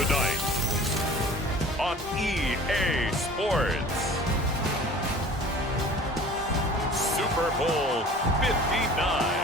Tonight on EA Sports, Super Bowl 59.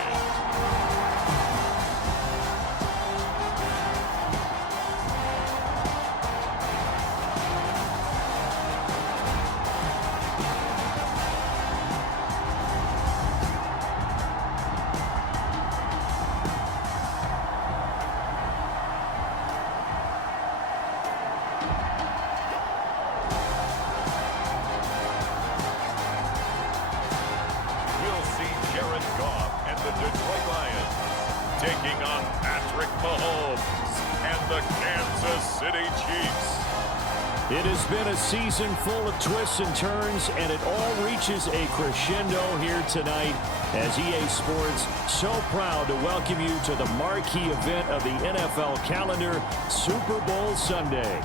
Taking on Patrick Mahomes and the Kansas City Chiefs. It has been a season full of twists and turns, and it all reaches a crescendo here tonight as EA Sports so proud to welcome you to the marquee event of the NFL calendar, Super Bowl Sunday.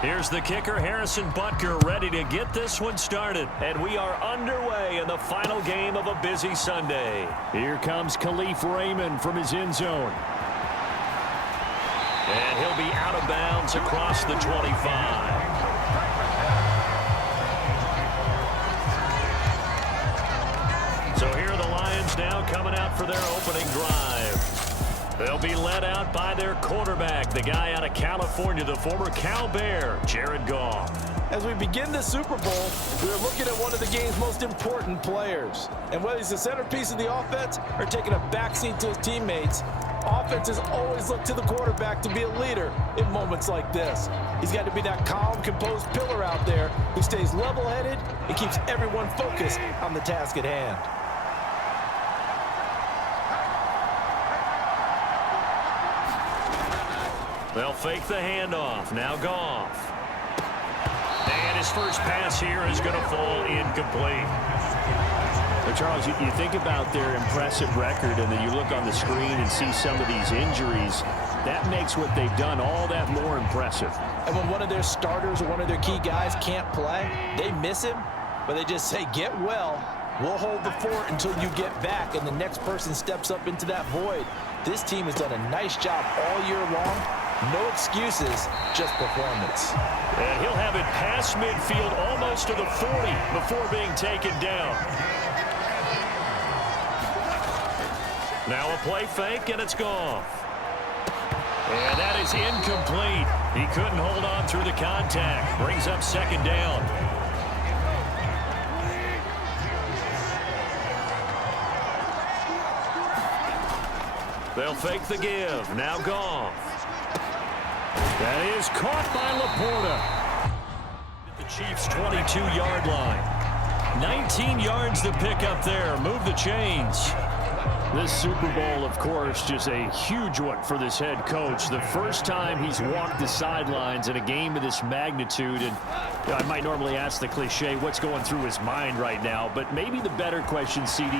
Here's the kicker, Harrison Butker, ready to get this one started. And we are underway in the final game of a busy Sunday. Here comes Khalif Raymond from his end zone. And he'll be out of bounds across the 25. So here are the Lions now coming out for their opening drive. They'll be led out by their quarterback, the guy out of California, the former Cal Bear, Jared Goff. As we begin the Super Bowl, we're looking at one of the game's most important players. And whether he's the centerpiece of the offense or taking a backseat to his teammates, offenses always look to the quarterback to be a leader in moments like this. He's got to be that calm, composed pillar out there who stays level-headed and keeps everyone focused on the task at hand. They'll fake the handoff. Now Goff. His first pass here is going to fall incomplete. But Charles, you think about their impressive record, and then you look on the screen and see some of these injuries. That makes what they've done all that more impressive. And when one of their starters or one of their key guys can't play, they miss him, but they just say, get well. We'll hold the fort until you get back, and the next person steps up into that void. This team has done a nice job all year long. No excuses, just performance. And he'll have it past midfield almost to the 40 before being taken down. Now a play fake, and it's gone. And that is incomplete. He couldn't hold on through the contact. Brings up second down. They'll fake the give. Now Goff. That is caught by Laporta. The Chiefs' 22-yard line. 19 yards to pick up there. Move the chains. This Super Bowl, of course, just a huge one for this head coach. The first time he's walked the sidelines in a game of this magnitude. And I might normally ask the cliche, what's going through his mind right now? But maybe the better question, CD,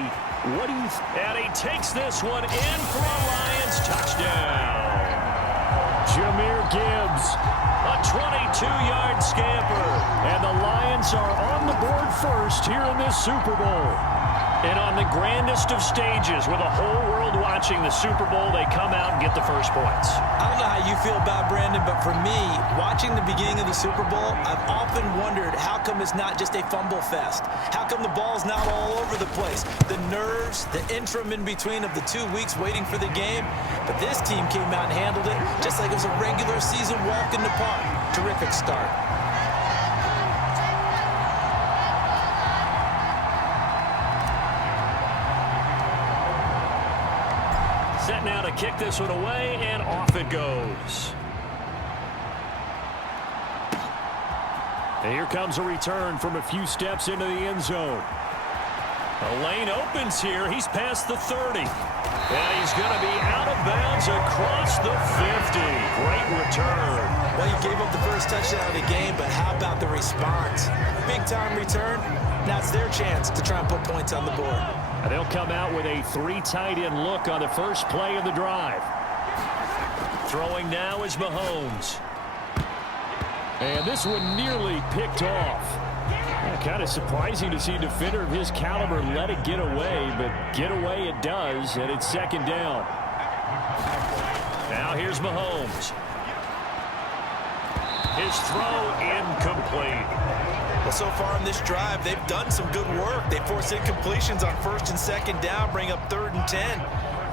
what do you and he takes this one in for a Lions touchdown. Jahmyr Gibbs, a 22-yard scamper. And the Lions are on the board first here in this Super Bowl. And on the grandest of stages, with the whole world watching the Super Bowl, they come out and get the first points. I don't know how you feel about Brandon, but for me, watching the beginning of the Super Bowl, I've often wondered how come it's not just a fumble fest? How come the ball's not all over the place? The nerves, the interim in between of the 2 weeks waiting for the game. But this team came out and handled it just like it was a regular season walk in the park. Terrific start. Set now to kick this one away, and off it goes. And here comes a return from a few steps into the end zone. A lane opens here. He's past the 30. And he's going to be out of bounds across the 50. Great return. Well, you gave up the first touchdown of the game, but how about the response? Big-time return. Now it's their chance to try and put points on the board. And they'll come out with a 3 tight end look on the first play of the drive. Throwing now is Mahomes. And this one nearly picked off. Kind of surprising to see a defender of his caliber let it get away, but get away it does, and it's second down. Now here's Mahomes. His throw incomplete. Well, so far in this drive, they've done some good work. They force incompletions on first and second down, bring up 3rd and 10.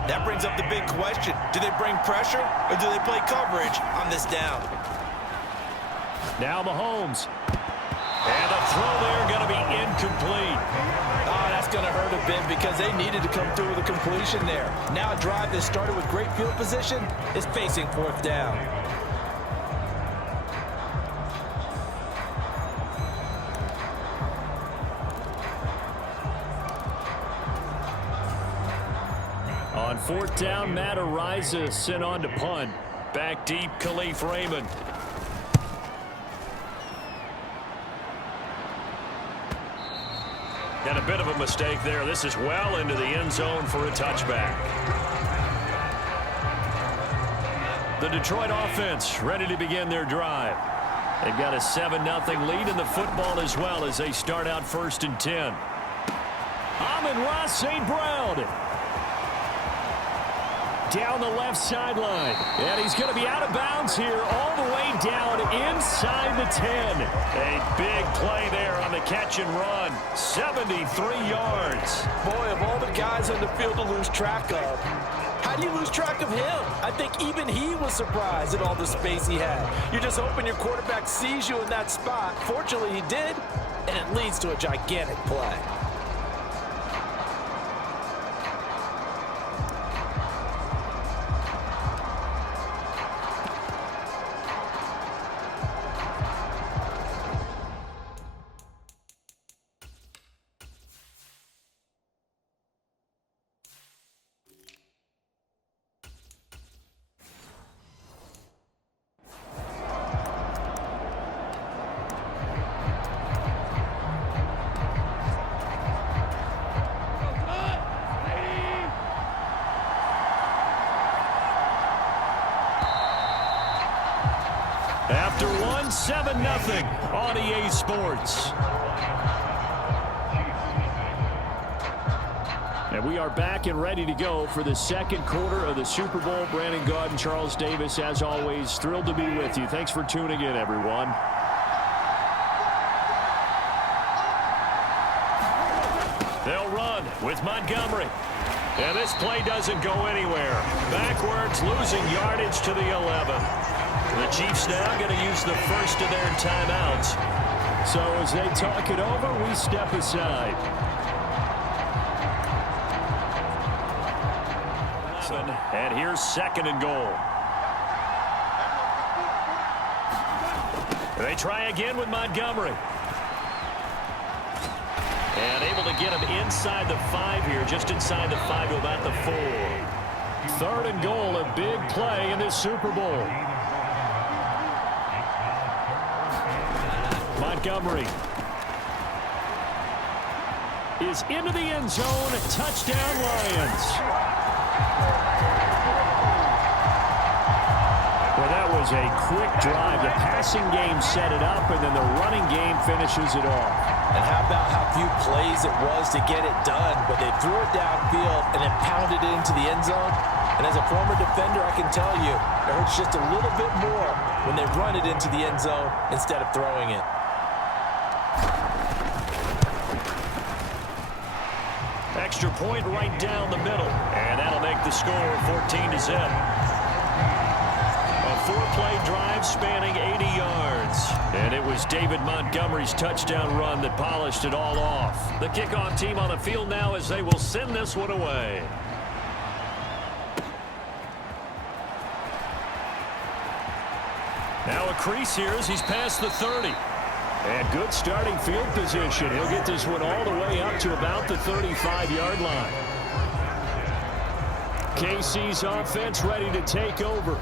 That brings up the big question. Do they bring pressure, or do they play coverage on this down? Now Mahomes. And the throw there going to be incomplete. Oh, that's going to hurt a bit because they needed to come through with a completion there. Now a drive that started with great field position is facing 4th down. On 4th down, Matt Araiza sent on to punt. Back deep, Khalif Raymond. And a bit of a mistake there. This is well into the end zone for a touchback. The Detroit offense ready to begin their drive. They've got a 7-0 lead in the football as well as they start out 1st and 10. Amon-Ra St. Brown. Down the left sideline. And he's going to be out of bounds here all the way down inside the 10. A big play there on the catch and run. 73 yards. Boy, of all the guys on the field to lose track of, how do you lose track of him? I think even he was surprised at all the space he had. You're just hoping your quarterback sees you in that spot. Fortunately, he did, and it leads to a gigantic play. won 7-0 on EA Sports. And we are back and ready to go for the second quarter of the Super Bowl. Brandon Gaud and Charles Davis, as always, thrilled to be with you. Thanks for tuning in, everyone. They'll run with Montgomery. And this play doesn't go anywhere. Backwards, losing yardage to the 11. The Chiefs now going to use the first of their timeouts. So as they talk it over, we step aside. And here's 2nd and goal. They try again with Montgomery. And able to get him inside the 5 here, just inside the 5 to about the 4. 3rd and goal, a big play in this Super Bowl. Montgomery is into the end zone. Touchdown, Lions. Well, that was a quick drive. The passing game set it up, and then the running game finishes it off. And how about how few plays it was to get it done, but they threw it downfield and then pounded it into the end zone. And as a former defender, I can tell you, it hurts just a little bit more when they run it into the end zone instead of throwing it. Extra point right down the middle, and that'll make the score 14-0. A 4-play drive spanning 80 yards, and it was David Montgomery's touchdown run that polished it all off. The kickoff team on the field now as they will send this one away. Now a crease here as he's past the 30. And good starting field position. He'll get this one all the way up to about the 35-yard line. KC's offense ready to take over.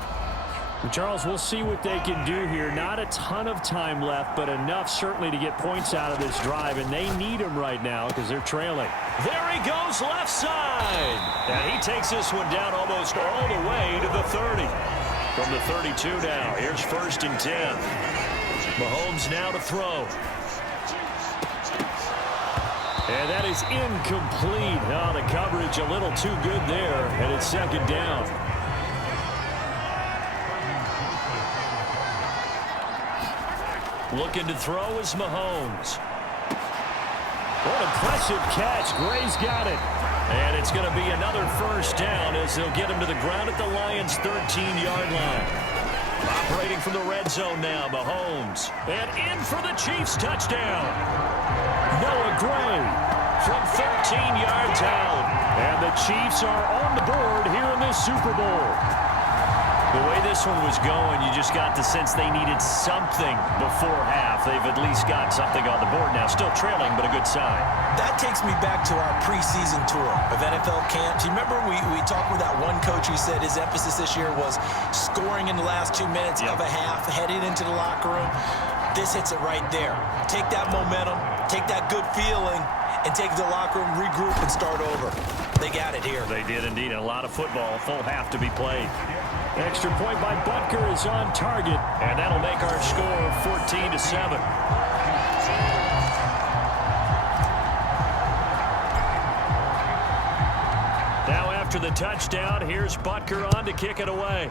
Charles, we'll see what they can do here. Not a ton of time left, but enough certainly to get points out of this drive, and they need them right now because they're trailing. There he goes, left side. And he takes this one down almost all the way to the 30. From the 32 now, here's 1st and 10. Mahomes now to throw. And that is incomplete. Oh, the coverage a little too good there, and it's 2nd down. Looking to throw is Mahomes. What impressive catch. Gray's got it. And it's going to be another 1st down as they'll get him to the ground at the Lions' 13-yard line. Operating from the red zone now, Mahomes. And in for the Chiefs touchdown. Noah Gray from 13 yards out. And the Chiefs are on the board here in this Super Bowl. The way this one was going, you just got the sense they needed something before half. They've at least got something on the board now. Still trailing, but a good sign. That takes me back to our preseason tour of NFL camps. You remember we talked with that one coach who said his emphasis this year was scoring in the last 2 minutes of a half, heading into the locker room. This hits it right there. Take that momentum, take that good feeling, and take it to the locker room, regroup, and start over. They got it here. They did indeed. And a lot of football, full half to be played. Extra point by Butker is on target, and that'll make our score 14-7. Now after the touchdown, here's Butker on to kick it away.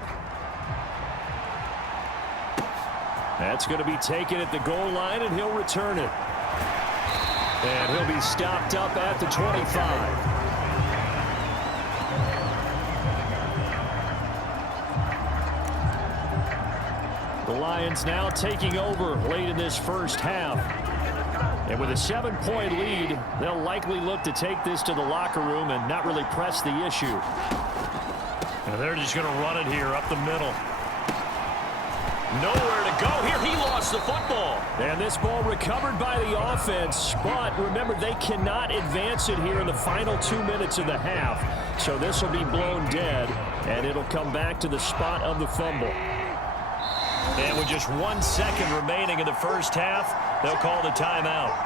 That's going to be taken at the goal line, and he'll return it. And he'll be stopped up at the 25. The Lions now taking over late in this first half. And with a 7-point lead, they'll likely look to take this to the locker room and not really press the issue. And they're just going to run it here up the middle. Nowhere to go here. He lost the football. And this ball recovered by the offense. But remember, they cannot advance it here in the final 2 minutes of the half. So this will be blown dead, and it'll come back to the spot of the fumble. And with just 1 second remaining in the first half, they'll call the timeout.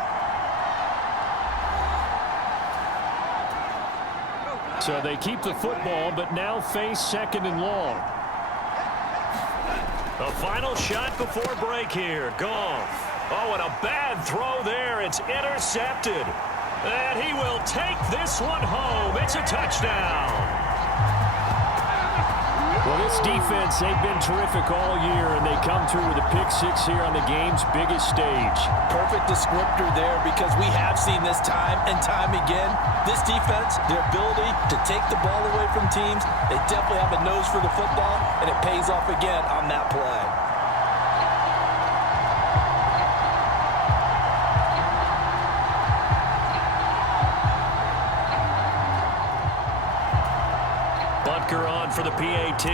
So they keep the football, but now face 2nd and long. A final shot before break here. Goff. Oh, and a bad throw there. It's intercepted. And he will take this one home. It's a touchdown. Well, this defense, they've been terrific all year, and they come through with a pick-6 here on the game's biggest stage. Perfect descriptor there, because we have seen this time and time again. This defense, their ability to take the ball away from teams, they definitely have a nose for the football, and it pays off again on that play. Butker on for the PAT.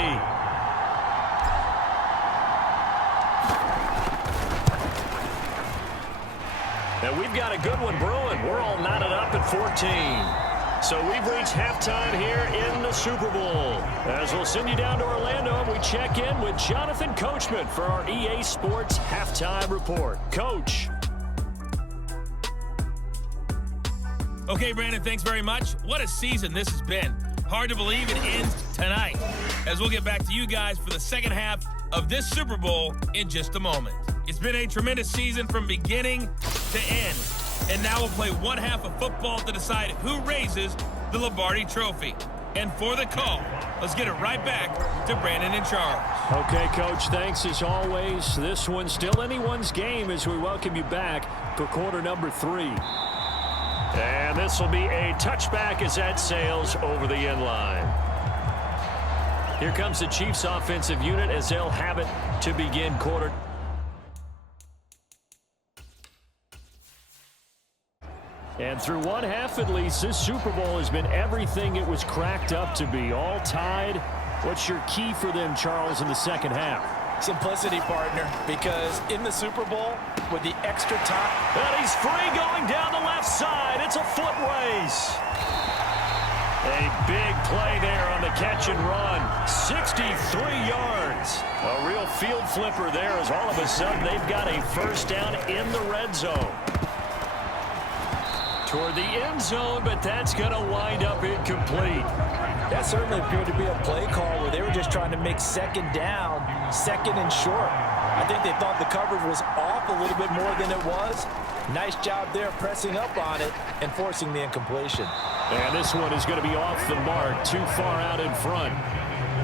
And we've got a good one brewing. We're all knotted up at 14. So we've reached halftime here in the Super Bowl. As we'll send you down to Orlando, and we check in with Jonathan Coachman for our EA Sports Halftime Report. Coach. Okay, Brandon, thanks very much. What a season this has been. Hard to believe it ends tonight, as we'll get back to you guys for the second half of this Super Bowl in just a moment. It's been a tremendous season from beginning to end, and now we'll play one half of football to decide who raises the Lombardi Trophy. And for the call, let's get it right back to Brandon and Charles. Okay, Coach, thanks as always. This one's still anyone's game as we welcome you back for quarter number 3. And this will be a touchback as that sails over the end line. Here comes the Chiefs offensive unit as they'll have it to begin quarter. And through one half at least, this Super Bowl has been everything it was cracked up to be. All tied. What's your key for them, Charles, in the second half? Simplicity, partner, because in the Super Bowl, with the extra time. And he's free going down the left side. It's a foot race. A big play there on the catch and run. 63 yards. A real field flipper there as all of a sudden they've got a first down in the red zone. Toward the end zone, but that's going to wind up incomplete. That certainly appeared to be a play call where they were just trying to make second down, second and short. I think they thought the coverage was off a little bit more than it was. Nice job there pressing up on it and forcing the incompletion. And this one is going to be off the mark, too far out in front.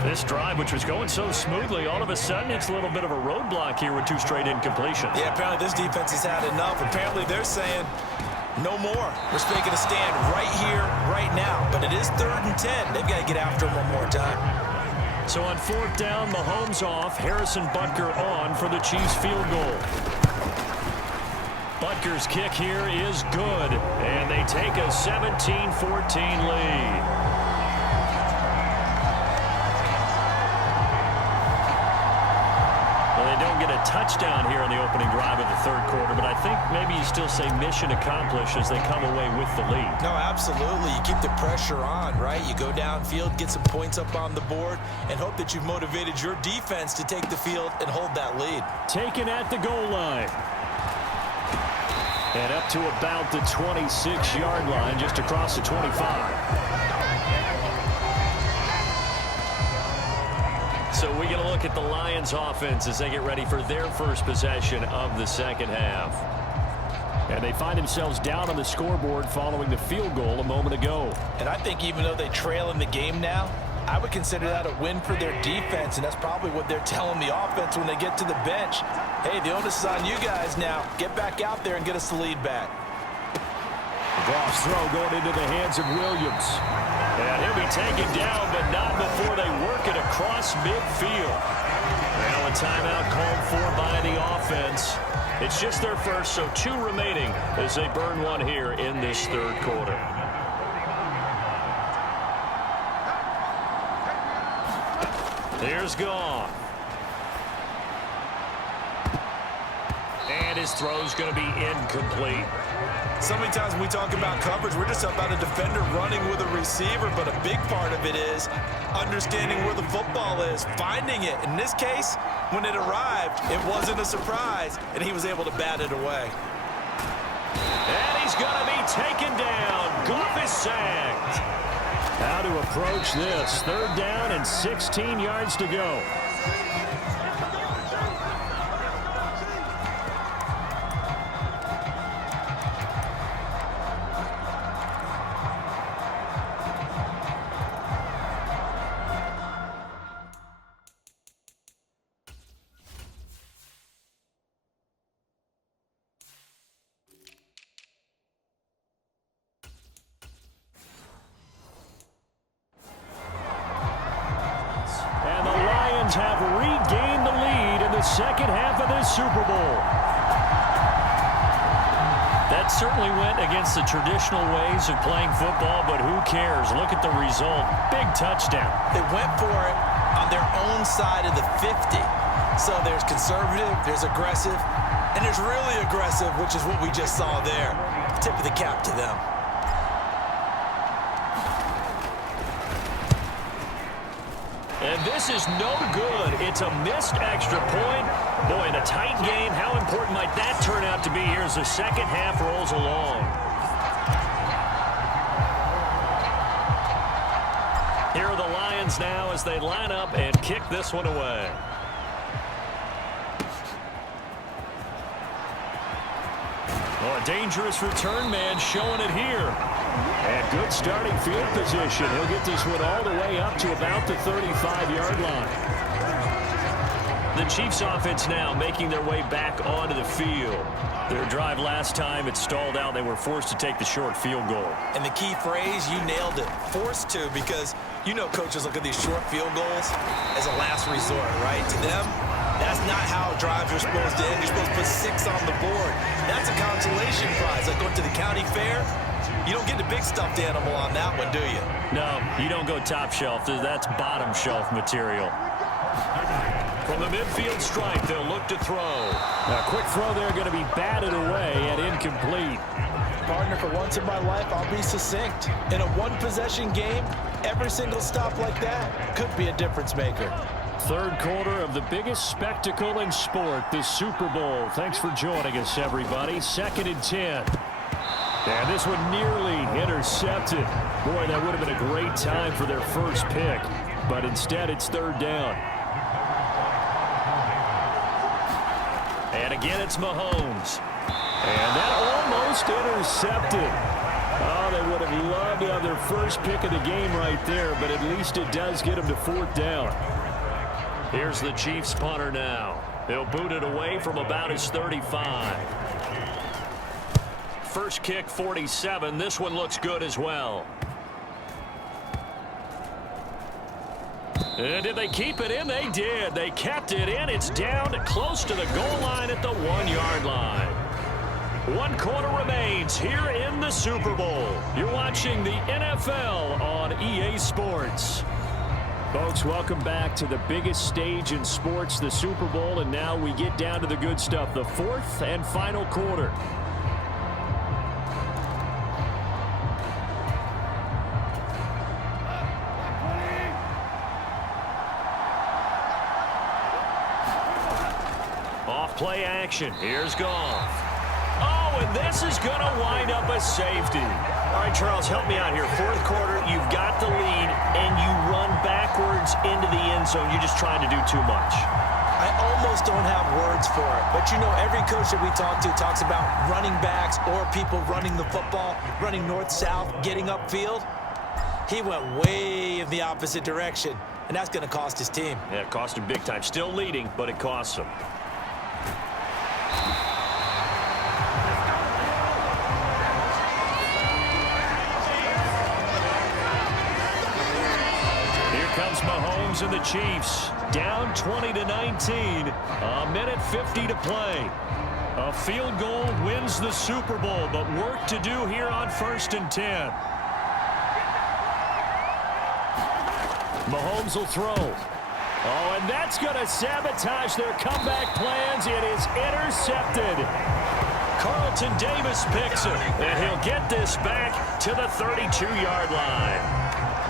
This drive, which was going so smoothly, all of a sudden it's a little bit of a roadblock here with 2 straight incompletions. Yeah, apparently this defense has had enough. Apparently they're saying, no more. We're making a stand right here, right now. But it is 3rd and 10. They've got to get after him one more time. So on 4th down, Mahomes off. Harrison Butker on for the Chiefs field goal. Butker's kick here is good. And they take a 17-14 lead. Touchdown here in the opening drive of the 3rd quarter, but I think maybe you still say mission accomplished as they come away with the lead. No, absolutely. You keep the pressure on, right? You go downfield, get some points up on the board, and hope that you've motivated your defense to take the field and hold that lead. Taken at the goal line. And up to about the 26-yard line, just across the 25. So we get a look at the Lions offense as they get ready for their first possession of the second half. And they find themselves down on the scoreboard following the field goal a moment ago. And I think even though they trail in the game now, I would consider that a win for their defense, and that's probably what they're telling the offense when they get to the bench. Hey, the onus is on you guys now. Get back out there and get us the lead back. Goff's throw going into the hands of Williams. And he'll be taken down, but not before they work it across midfield. Now a timeout called for by the offense. It's just their first, so 2 remaining as they burn one here in this 3rd quarter. Here's Goff. And his throw's going to be incomplete. So many times when we talk about coverage, we're just about a defender running with a receiver, but a big part of it is understanding where the football is, finding it. In this case, when it arrived, it wasn't a surprise, and he was able to bat it away. And he's going to be taken down. Goff is sacked. How to approach this. 3rd down and 16 yards to go. That certainly went against the traditional ways of playing football, but who cares? Look at the result. Big touchdown. They went for it on their own side of the 50. So there's conservative, there's aggressive, and there's really aggressive, which is what we just saw there. Tip of the cap to them. And this is no good. It's a missed extra point. Boy, in a tight game, how important might that turn out to be here as the second half rolls along? Here are the Lions now as they line up and kick this one away. Oh, a dangerous return man showing it here. And good starting field position. He'll get this one all the way up to about the 35-yard line. The Chiefs offense now making their way back onto the field. Their drive last time, it stalled out. They were forced to take the short field goal. And the key phrase, you nailed it. Forced to, because you know coaches look at these short field goals as a last resort, right? To them, that's not how drives are supposed to end. You're supposed to put 6 on the board. That's a consolation prize. Like going to the county fair, you don't get the big stuffed animal on that one, do you? No, you don't go top shelf. That's bottom shelf material. From the midfield stripe, they'll look to throw. A quick throw there going to be batted away and incomplete. Partner, for once in my life, I'll be succinct. In a one-possession game, every single stop like that could be a difference maker. Third quarter of the biggest spectacle in sport, the Super Bowl. Thanks for joining us, everybody. 2nd and 10. And this one nearly intercepted. Boy, that would have been a great time for their first pick. But instead, it's 3rd down. And again, it's Mahomes. And that almost intercepted. Oh, they would have loved to have their first pick of the game right there, but at least it does get them to 4th down. Here's the Chiefs punter now. He'll boot it away from about his 35. First kick, 47. This one looks good as well. And did they keep it in? They did. They kept it in. It's down close to the goal line at the 1-yard line. 1 quarter remains here in the Super Bowl. You're watching the NFL on EA Sports. Folks, welcome back to the biggest stage in sports, the Super Bowl, and now we get down to the good stuff, the 4th and final quarter. Off-play action. Here's Goff. Oh, and this is going to wind up a safety. All right, Charles, help me out here. 4th quarter, you've got the lead, and you run backwards into the end zone. You're just trying to do too much. I almost don't have words for it. But, you know, every coach that we talk to talks about running backs or people running the football, running north-south, getting upfield. He went way in the opposite direction, and that's going to cost his team. Yeah, it cost him big time. Still leading, but it costs him. Comes Mahomes and the Chiefs down 20-19, a minute 50 to play. A field goal wins the Super Bowl, but work to do here on 1st and 10. Mahomes will throw. Oh, and that's going to sabotage their comeback plans. It is intercepted. Carlton Davis picks it, and he'll get this back to the 32-yard line.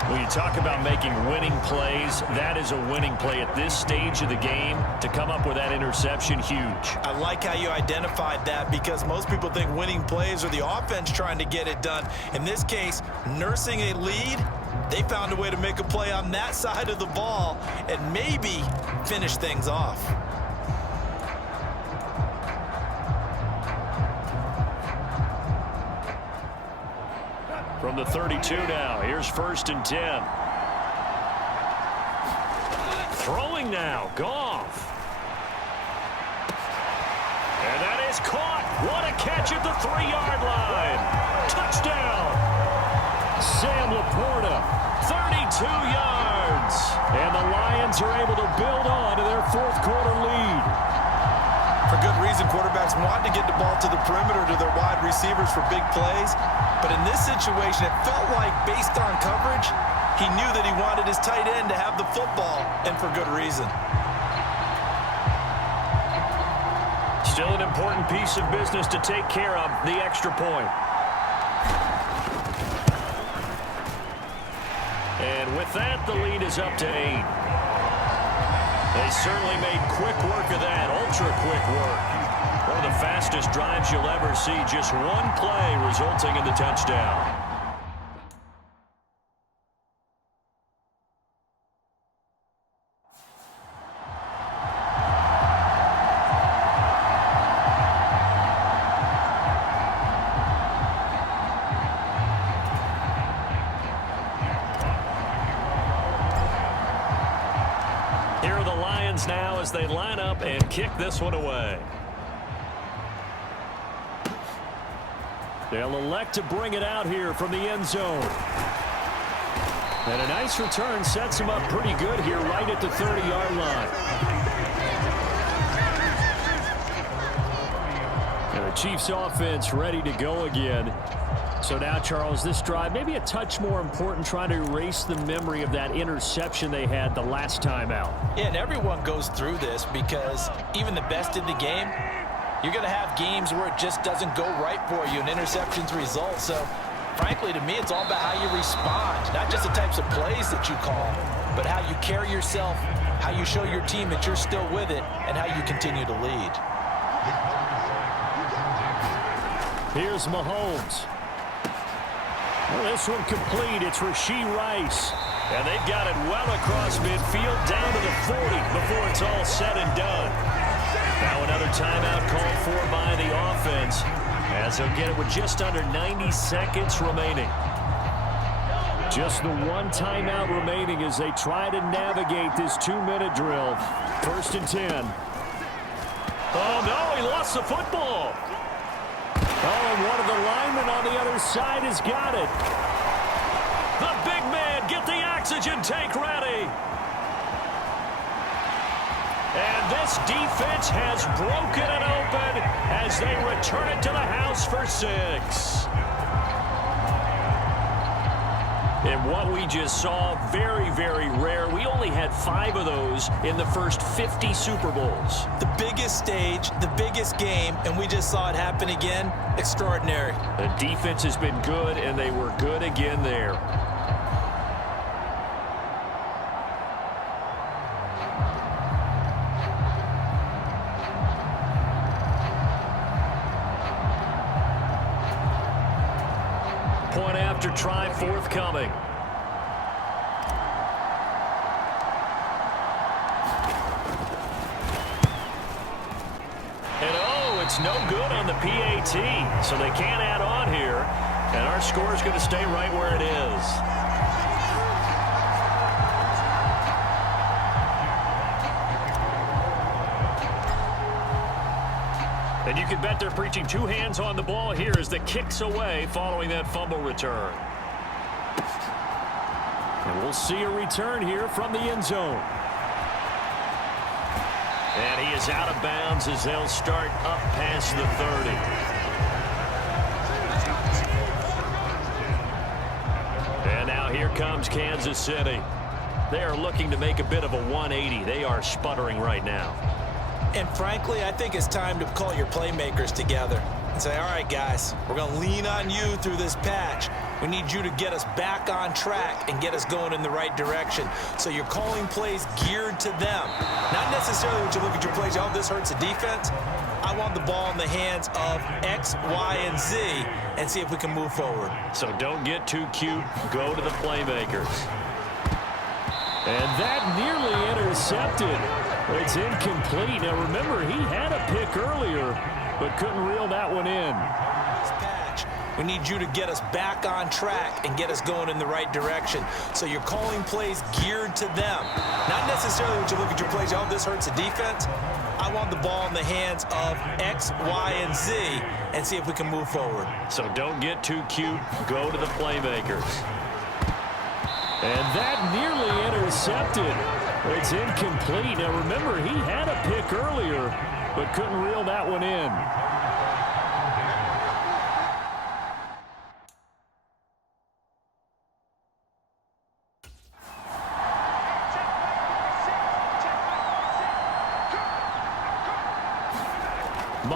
When you talk about making winning plays, that is a winning play at this stage of the game. To come up with that interception, huge. I like how you identified that, because most people think winning plays are the offense trying to get it done. In this case, nursing a lead, they found a way to make a play on that side of the ball and maybe finish things off. From the 32 now, here's 1st and 10. Throwing now, Goff. And that is caught. What a catch at the 3-yard line. Touchdown. Sam Laporta, 32 yards. And the Lions are able to build on to their 4th quarter lead. For good reason, quarterbacks want to get the ball to the perimeter to their wide receivers for big plays. But in this situation, it felt like based on coverage, he knew that he wanted his tight end to have the football, and for good reason. Still an important piece of business to take care of, the extra point. And with that, the lead is up to 8. They certainly made quick work of that, ultra-quick work. One of the fastest drives you'll ever see, just one play resulting in the touchdown. Here are the Lions now as they line up and kick this one away. They'll elect to bring it out here from the end zone. And a nice return sets him up pretty good here right at the 30-yard line. And the Chiefs offense ready to go again. So now, Charles, this drive maybe a touch more important, trying to erase the memory of that interception they had the last time out. Yeah, and everyone goes through this because even the best in the game, you're going to have games where it just doesn't go right for you and interceptions result. So, frankly, to me, it's all about how you respond, not just the types of plays that you call, but how you carry yourself, how you show your team that you're still with it, and how you continue to lead. Here's Mahomes. Well, this one complete. It's Rashee Rice. And they've got it well across midfield down to the 40 before it's all said and done. Now another timeout called for by the offense as they'll get it with just under 90 seconds remaining. Just the one timeout remaining as they try to navigate this 2-minute drill. 1st and 10. Oh, no, he lost the football. Oh, and one of the linemen on the other side has got it. The big man, get the oxygen tank ready. And this defense has broken it open as they return it to the house for 6. And what we just saw, very, very rare. We only had 5 of those in the first 50 Super Bowls. The biggest stage, the biggest game, and we just saw it happen again. Extraordinary. The defense has been good, and they were good again there. Point after try forthcoming. And oh, it's no good on the PAT, so they can't add on here. And our score is going to stay right where it is. And you can bet they're preaching 2 hands on the ball here as the kick's away following that fumble return. And we'll see a return here from the end zone. And he is out of bounds as they'll start up past the 30. And now here comes Kansas City. They are looking to make a bit of a 180. They are sputtering right now. And frankly, I think it's time to call your playmakers together and say, all right, guys, we're going to lean on you through this patch. We need you to get us back on track and get us going in the right direction. So you're calling plays geared to them. Not necessarily when you look at your plays, oh, this hurts the defense. I want the ball in the hands of X, Y, and Z and see if we can move forward. So don't get too cute. Go to the playmakers. And that nearly intercepted. It's incomplete. Now, remember, he had a pick earlier, but couldn't reel that one in. Patch, we need you to get us back on track and get us going in the right direction. So you're calling plays geared to them. Not necessarily when you look at your plays, oh, this hurts the defense. I want the ball in the hands of X, Y, and Z and see if we can move forward. So don't get too cute. Go to the playmakers. And that nearly intercepted. It's incomplete. Now, remember, he had a pick earlier, but couldn't reel that one in.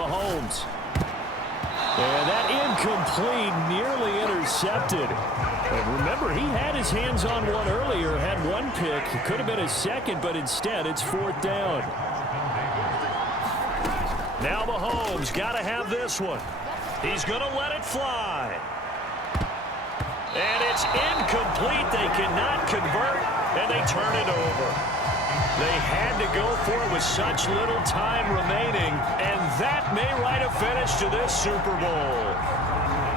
Mahomes. And that incomplete, nearly intercepted. And remember, he had his hands on one earlier, had one pick. It could have been his second, but instead it's 4th down. Now Mahomes got to have this one. He's going to let it fly. And it's incomplete. They cannot convert, and they turn it over. They had to go for it with such little time remaining, and that may write a finish to this Super Bowl.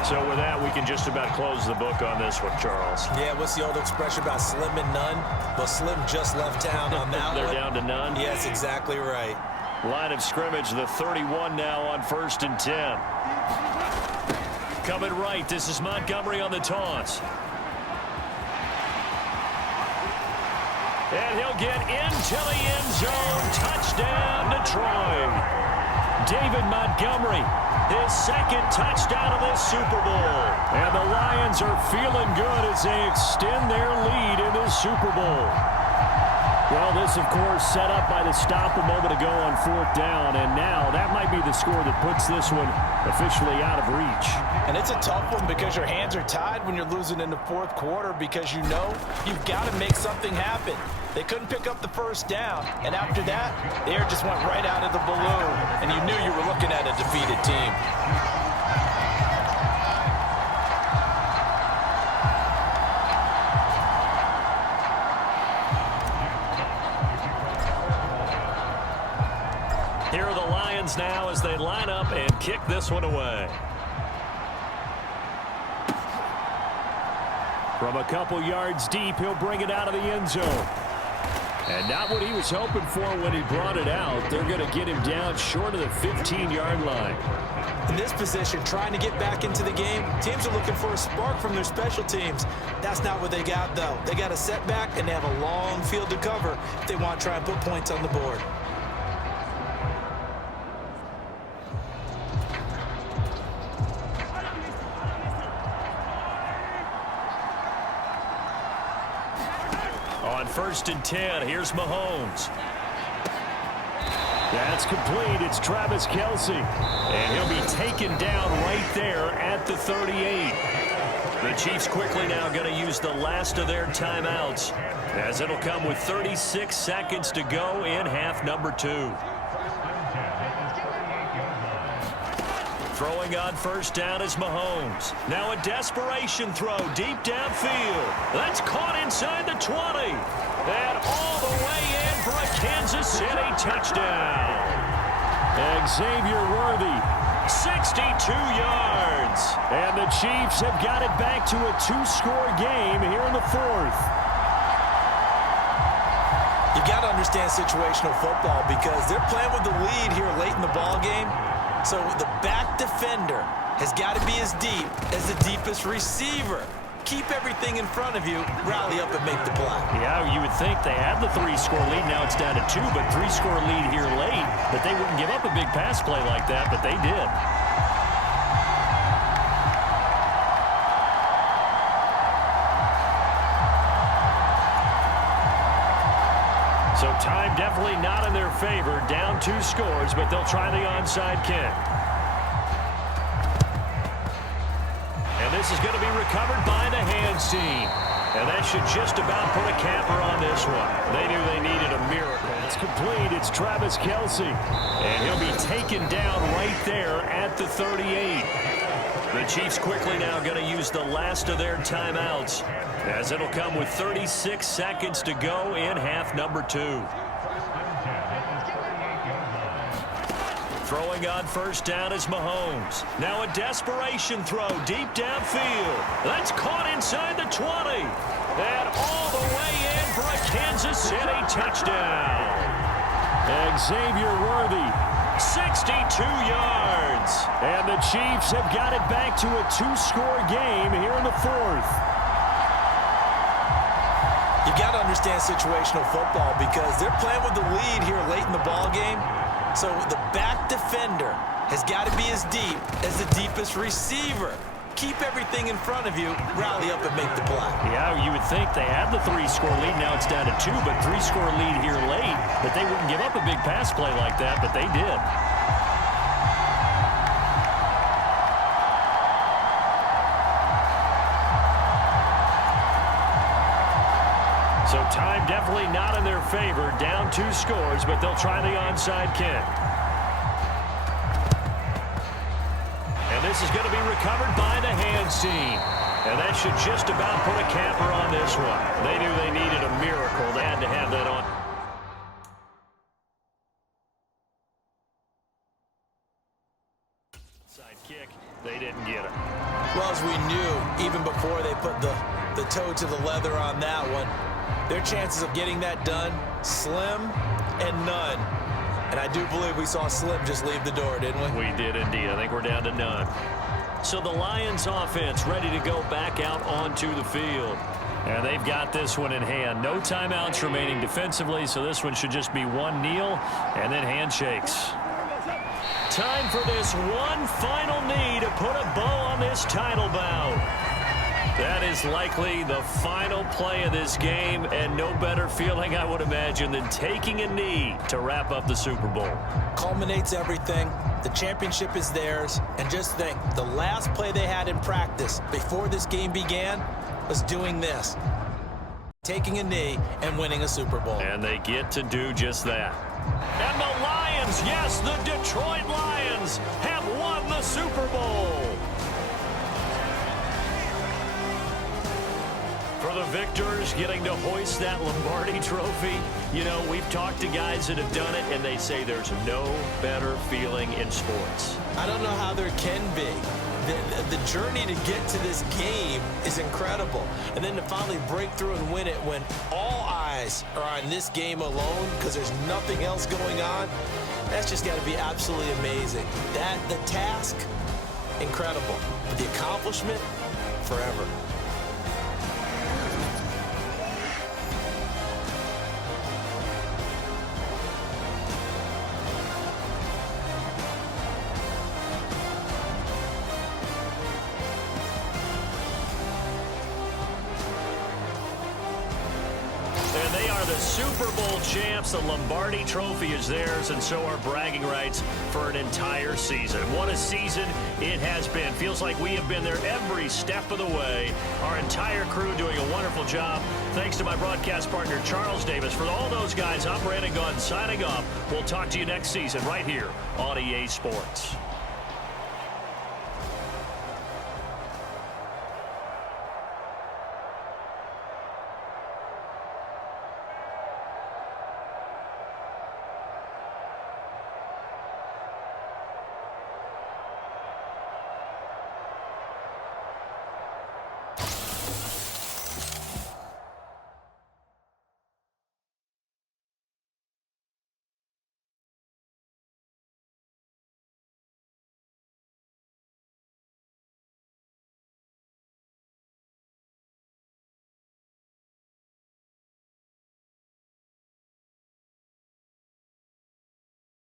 So with that, we can just about close the book on this one, Charles. Yeah, what's the old expression about slim and none? Well, Slim just left town on that They're one. down to none? Yes, exactly right. Line of scrimmage, the 31 now on 1st and 10. Coming right, this is Montgomery on the toss. And he'll get into the end zone. Touchdown, Detroit. David Montgomery, his second touchdown of this Super Bowl. And the Lions are feeling good as they extend their lead in this Super Bowl. Well, this, of course, set up by the stop a moment ago on 4th down, and now that might be the score that puts this one officially out of reach. And it's a tough one because your hands are tied when you're losing in the 4th quarter because you know you've got to make something happen. They couldn't pick up the 1st down, and after that, the air just went right out of the balloon, and you knew you were looking at a defeated team. Here are the Lions now as they line up and kick this one away. From a couple yards deep, he'll bring it out of the end zone. And not what he was hoping for when he brought it out. They're going to get him down short of the 15-yard line. In this position, trying to get back into the game, teams are looking for a spark from their special teams. That's not what they got, though. They got a setback, and they have a long field to cover if they want to try and put points on the board. On 1st and 10, here's Mahomes. That's complete. It's Travis Kelce. And he'll be taken down right there at the 38. The Chiefs quickly now going to use the last of their timeouts, as it'll come with 36 seconds to go in half number 2. Throwing on 1st down is Mahomes. Now a desperation throw deep downfield. That's caught inside the 20. And all the way in for a Kansas City touchdown. Xavier Worthy, 62 yards. And the Chiefs have got it back to a 2-score game here in the 4th. You got to understand situational football because they're playing with the lead here late in the ball game. So the back defender has got to be as deep as the deepest receiver. Keep everything in front of you, rally up and make the play. Yeah, you would think they had the 3-score lead. Now it's down to 2, but 3-score lead here late. But they wouldn't give up a big pass play like that, but they did. So time definitely not in their favor. Down 2 scores, but they'll try the onside kick. And this is going to be recovered by the hands team. And that should just about put a capper on this one. They knew they needed a miracle. It's complete. It's Travis Kelce. And he'll be taken down right there at the 38. The Chiefs quickly now going to use the last of their timeouts, as it'll come with 36 seconds to go in half number 2. Throwing on 1st down is Mahomes. Now a desperation throw deep downfield. That's caught inside the 20. And all the way in for a Kansas City touchdown. Xavier Worthy, 62 yards. And the Chiefs have got it back to a 2-score game here in the 4th. You got to understand situational football because they're playing with the lead here late in the ball game. So the back defender has got to be as deep as the deepest receiver. Keep everything in front of you, rally up and make the play. Yeah, you would think they had the 3-score lead. Now it's down to 2, but 3-score lead here late. But they wouldn't give up a big pass play like that, but they did. So time definitely not in their favor. Down 2 scores, but they'll try the onside kick. And this is going to be recovered by the hands team. And that should just about put a capper on this one. They knew they needed a miracle. They had to have that on. Side kick, they didn't get it. Well, as we knew, even before they put the toe to the leather on that one, their chances of getting that done, slim and none. And I do believe we saw Slim just leave the door, didn't we? We did indeed. I think we're down to none. So the Lions offense ready to go back out onto the field. And they've got this one in hand. No timeouts remaining defensively, so this one should just be one kneel and then handshakes. Time for this one final knee to put a bow on this title bout. That is likely the final play of this game, and no better feeling, I would imagine, than taking a knee to wrap up the Super Bowl. Culminates everything. The championship is theirs. And just think, the last play they had in practice before this game began was doing this. Taking a knee and winning a Super Bowl. And they get to do just that. And the Lions, yes, the Detroit Lions have won the Super Bowl. For the victors, getting to hoist that Lombardi trophy, you know, we've talked to guys that have done it, and they say there's no better feeling in sports. I don't know how there can be. The journey to get to this game is incredible. And then to finally break through and win it when all eyes are on this game alone because there's nothing else going on, that's just got to be absolutely amazing. The task, incredible. But the accomplishment, forever. And they are the Super Bowl champs. The Lombardi trophy is theirs, and so are bragging rights for an entire season. What a season it has been. Feels like we have been there every step of the way. Our entire crew doing a wonderful job. Thanks to my broadcast partner, Charles Davis. For all those guys, I'm Brandon Gunn signing off. We'll talk to you next season right here on EA Sports.